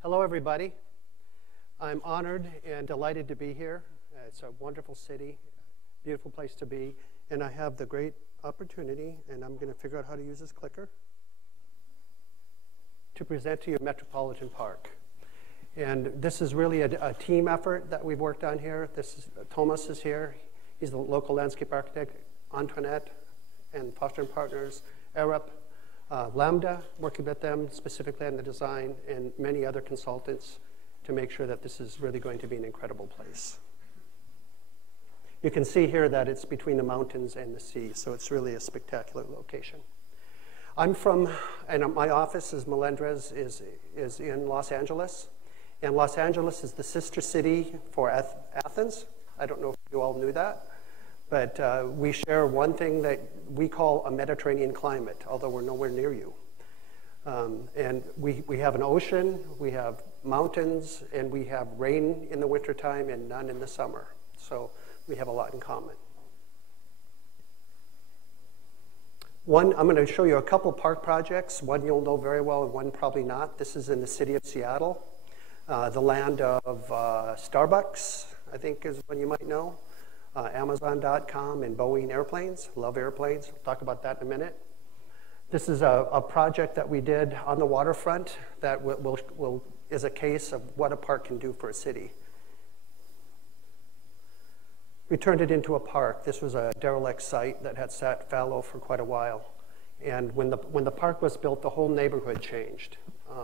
Hello, everybody. I'm honored and delighted to be here. It's a wonderful city, beautiful place to be, and I have the great opportunity, and I'm going to figure out how to use this clicker, to present to you Metropolitan Park. And this is really a team effort that we've worked on here. Thomas is here. He's the local landscape architect. Antoinette and Foster & Partners, Arup, Lamda, working with them specifically on the design, and many other consultants to make sure that this is really going to be an incredible place. You can see here that it's between the mountains and the sea, so it's really a spectacular location. I'm from, and my office is Melendrez, is in Los Angeles. And Los Angeles is the sister city for Athens. I don't know if you all knew that. But we share one thing that we call a Mediterranean climate, although we're nowhere near you. And we have an ocean, we have mountains, and we have rain in the wintertime and none in the summer. So we have a lot in common. I'm going to show you a couple park projects. One you'll know very well and one probably not. This is in the city of Seattle, the land of Starbucks, I think is one you might know. Amazon.com and Boeing airplanes. Love airplanes. We'll talk about that in a minute. This is a project that we did on the waterfront that is a case of what a park can do for a city. We turned it into a park. This was a derelict site that had sat fallow for quite a while. And when the park was built, the whole neighborhood changed.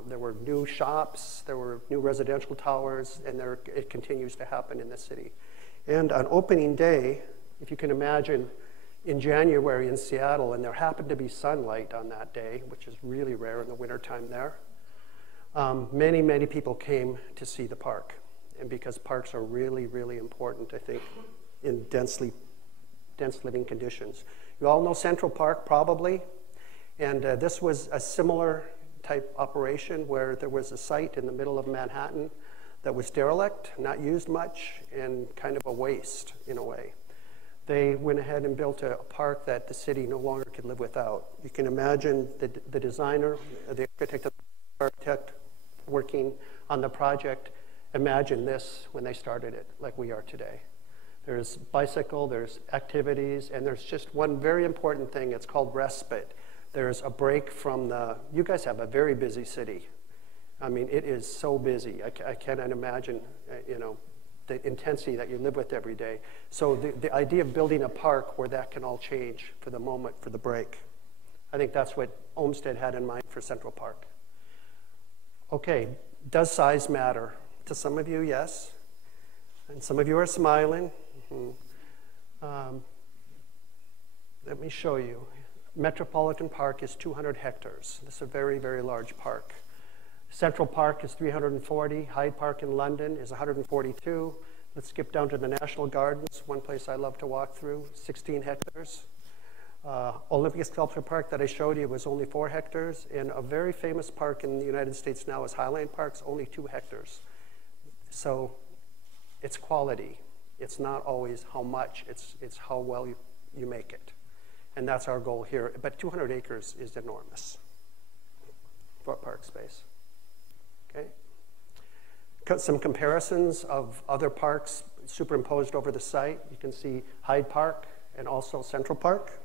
There were new shops, there were new residential towers, and it continues to happen in the city. And on opening day, if you can imagine, in January in Seattle, and there happened to be sunlight on that day, which is really rare in the wintertime there, many, many people came to see the park. And because parks are really, really important, I think, in dense living conditions. You all know Central Park, probably. And this was a similar type operation where there was a site in the middle of Manhattan that was derelict, not used much, and kind of a waste in a way. They went ahead and built a park that the city no longer could live without. You can imagine the designer, the architect working on the project, imagine this when they started it, like we are today. There's bicycle, there's activities, and there's just one very important thing. It's called respite. There's a break from you guys have a very busy city. I mean, it is so busy. I cannot imagine, the intensity that you live with every day. So the idea of building a park where that can all change for the moment, for the break. I think that's what Olmsted had in mind for Central Park. Okay, does size matter? To some of you, yes. And some of you are smiling. Let me show you. Metropolitan Park is 200 hectares. This is a very, very large park. Central Park is 340. Hyde Park in London is 142. Let's skip down to the National Gardens, one place I love to walk through, 16 hectares. Olympia Sculpture Park that I showed you was only 4 hectares. And a very famous park in the United States now is Highland Park's only 2 hectares. So it's quality. It's not always how much, it's how well you make it. And that's our goal here. But 200 acres is enormous for park space. Okay. Some comparisons of other parks superimposed over the site. You can see Hyde Park and also Central Park.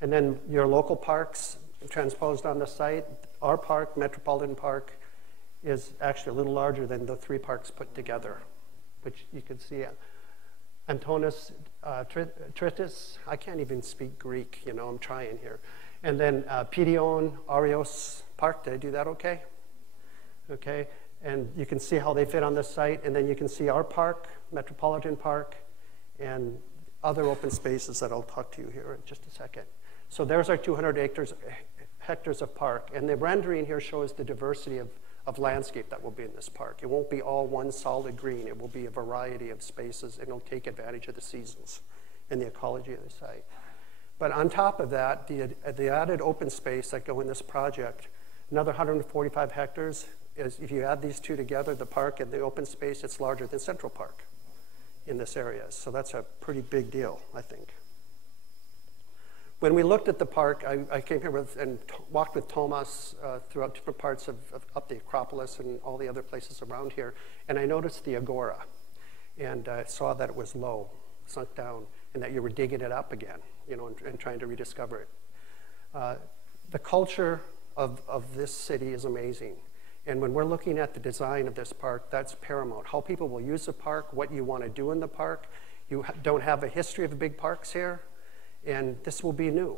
And then your local parks transposed on the site. Our park, Metropolitan Park, is actually a little larger than the 3 parks put together, which you can see. Antonis Tritis, I can't even speak Greek, I'm trying here. And then Pidion, Arios Park, did I do that okay? Okay, and you can see how they fit on the site, and then you can see our park, Metropolitan Park, and other open spaces that I'll talk to you here in just a second. So there's our 200 hectares of park, and the rendering here shows the diversity of landscape that will be in this park. It won't be all one solid green. It will be a variety of spaces, and it'll take advantage of the seasons and the ecology of the site. But on top of that, the added open space that go in this project, another 145 hectares, is if you add these two together, the park and the open space, it's larger than Central Park in this area. So that's a pretty big deal, I think. When we looked at the park, I came here and walked with Thomas throughout different parts of up the Acropolis and all the other places around here, and I noticed the agora, and saw that it was low, sunk down, and that you were digging it up again, you know, and trying to rediscover it. The culture of this city is amazing, and when we're looking at the design of this park, that's paramount. How people will use the park, what you want to do in the park. You don't have a history of big parks here. And this will be new.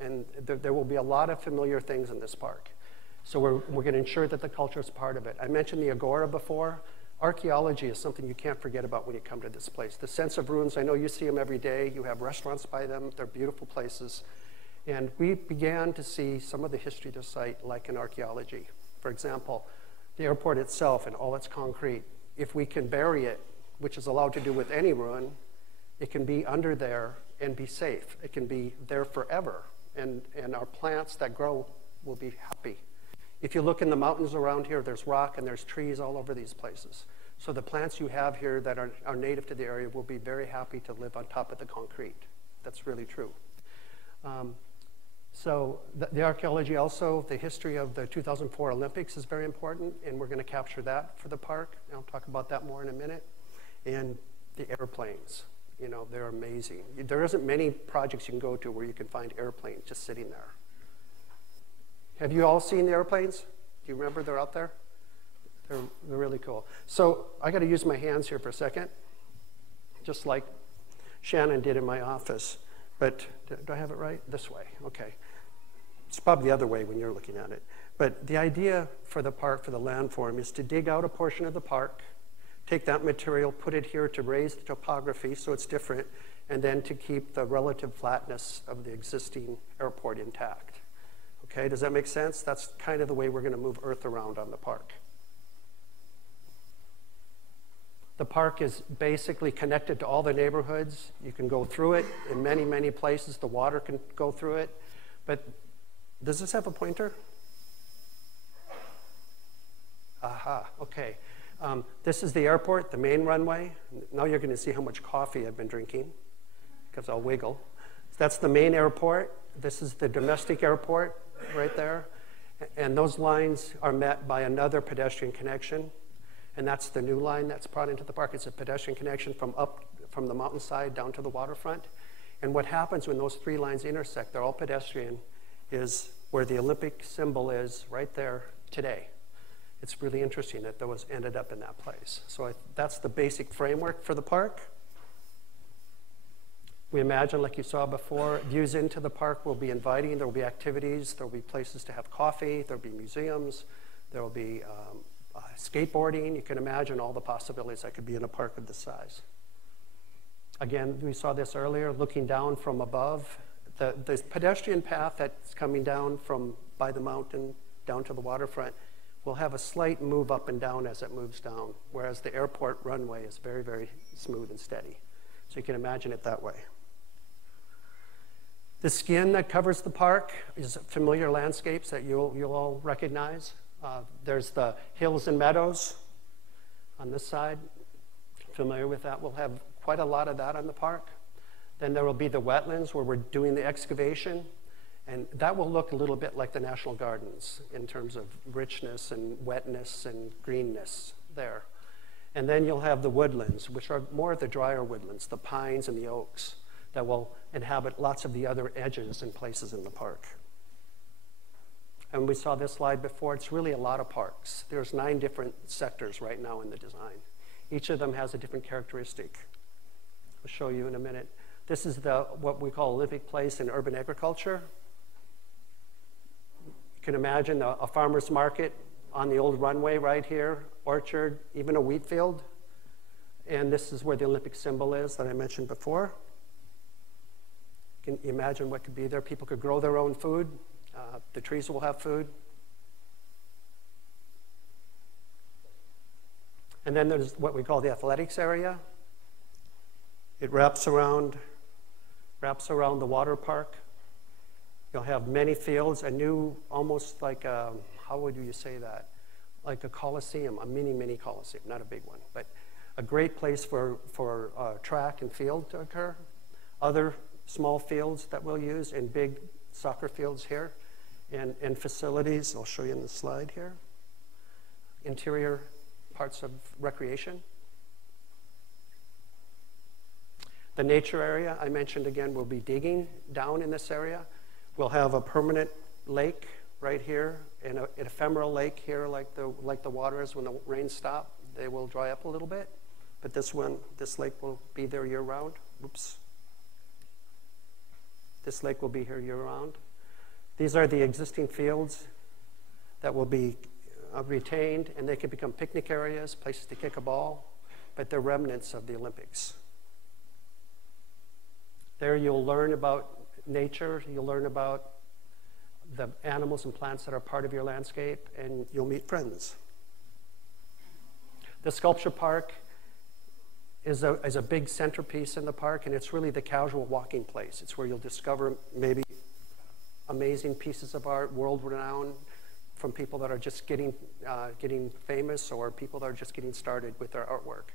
And there will be a lot of familiar things in this park. So we're going to ensure that the culture is part of it. I mentioned the agora before. Archaeology is something you can't forget about when you come to this place. The sense of ruins, I know you see them every day. You have restaurants by them. They're beautiful places. And we began to see some of the history of the site like in archaeology. For example, the airport itself and all its concrete. If we can bury it, which is allowed to do with any ruin, it can be under there and be safe. It can be there forever, and our plants that grow will be happy. If you look in the mountains around here, there's rock and there's trees all over these places. So the plants you have here that are native to the area will be very happy to live on top of the concrete. That's really true. So the archaeology also, the history of the 2004 Olympics is very important, and we're going to capture that for the park. And I'll talk about that more in a minute. And the airplanes. You know, they're amazing. There isn't many projects you can go to where you can find airplanes just sitting there. Have you all seen the airplanes? Do you remember they're out there? They're really cool. So I got to use my hands here for a second, just like Shannon did in my office. But do I have it right? This way. Okay. It's probably the other way when you're looking at it. But the idea for the park, for the landform, is to dig out a portion of the park, take that material, put it here to raise the topography so it's different, and then to keep the relative flatness of the existing airport intact. Okay, does that make sense? That's kind of the way we're going to move Earth around on the park. The park is basically connected to all the neighborhoods. You can go through it in many, many places. The water can go through it. But does this have a pointer? Aha, okay. This is the airport, the main runway. Now you're going to see how much coffee I've been drinking, because I'll wiggle. That's the main airport. This is the domestic airport right there. And those lines are met by another pedestrian connection. And that's the new line that's brought into the park. It's a pedestrian connection from the mountainside down to the waterfront. And what happens when those three lines intersect, they're all pedestrian, is where the Olympic symbol is right there today. It's really interesting that those ended up in that place. So that's the basic framework for the park. We imagine, like you saw before, views into the park will be inviting. There will be activities. There will be places to have coffee. There will be museums. There will be skateboarding. You can imagine all the possibilities that could be in a park of this size. Again, we saw this earlier, looking down from above. The pedestrian path that's coming down from by the mountain down to the waterfront will have a slight move up and down as it moves down, whereas the airport runway is very, very smooth and steady. So you can imagine it that way. The skin that covers the park is familiar landscapes that you'll all recognize. There's the hills and meadows on this side. Familiar with that? We'll have quite a lot of that on the park. Then there will be the wetlands where we're doing the excavation. And that will look a little bit like the National Gardens in terms of richness and wetness and greenness there. And then you'll have the woodlands, which are more of the drier woodlands, the pines and the oaks, that will inhabit lots of the other edges and places in the park. And we saw this slide before. It's really a lot of parks. There's 9 different sectors right now in the design. Each of them has a different characteristic. I'll show you in a minute. This is what we call Olympic Place in urban agriculture. You can imagine a farmer's market on the old runway right here, orchard, even a wheat field. And this is where the Olympic symbol is that I mentioned before. You can imagine what could be there. People could grow their own food. The trees will have food. And then there's what we call the athletics area. It wraps around the water park. You'll have many fields, a new, almost like a, how would you say that? Like a coliseum, a mini coliseum, not a big one, but a great place for track and field to occur. Other small fields that we'll use and big soccer fields here, and facilities. I'll show you in the slide here. Interior parts of recreation. The nature area, I mentioned again, we'll be digging down in this area. We'll have a permanent lake right here and an ephemeral lake here like the water is when the rains stop. They will dry up a little bit, but this lake will be there year-round. Oops. This lake will be here year-round. These are the existing fields that will be retained, and they can become picnic areas, places to kick a ball, but they're remnants of the Olympics. There you'll learn about nature, you'll learn about the animals and plants that are part of your landscape, and you'll meet friends. The sculpture park is a big centerpiece in the park, and it's really the casual walking place. It's where you'll discover maybe amazing pieces of art, world-renowned, from people that are just getting famous or people that are just getting started with their artwork.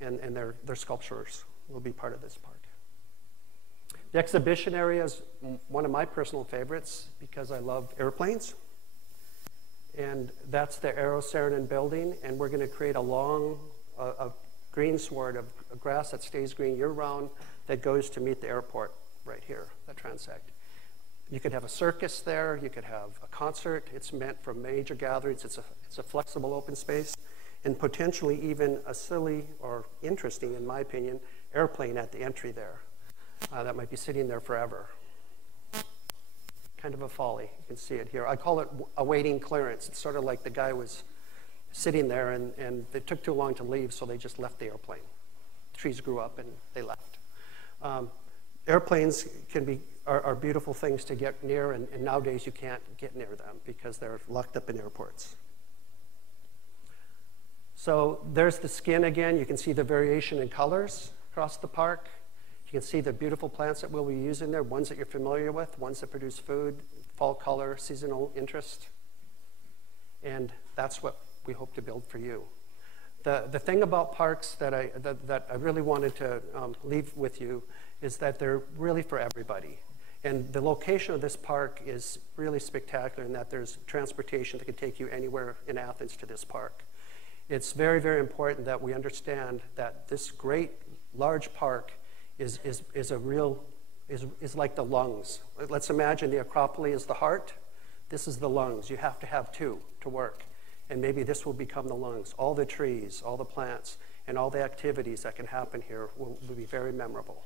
And their sculptures will be part of this park. The exhibition area is one of my personal favorites because I love airplanes. And that's the Aero Saarinen building, and we're going to create a green sward of grass that stays green year-round that goes to meet the airport right here, the transect. You could have a circus there, you could have a concert. It's meant for major gatherings. It's a flexible open space, and potentially even a silly or interesting, in my opinion, airplane at the entry there that might be sitting there forever. Kind of a folly. You can see it here. I call it awaiting clearance. It's sort of like the guy was sitting there and it took too long to leave, so they just left the airplane. The trees grew up and they left. Airplanes are beautiful things to get near, and nowadays you can't get near them because they're locked up in airports. So there's the skin again. You can see the variation in colors across the park. You can see the beautiful plants that we'll be using there, ones that you're familiar with, ones that produce food, fall color, seasonal interest. And that's what we hope to build for you. The thing about parks that I really wanted to leave with you is that they're really for everybody. And the location of this park is really spectacular in that there's transportation that can take you anywhere in Athens to this park. It's very, very important that we understand that this great, large park is like the lungs. Let's imagine the Acropolis is the heart. This is the lungs. You have to have two to work. And maybe this will become the lungs. All the trees, all the plants, and all the activities that can happen here will be very memorable.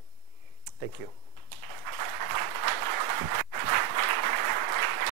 Thank you.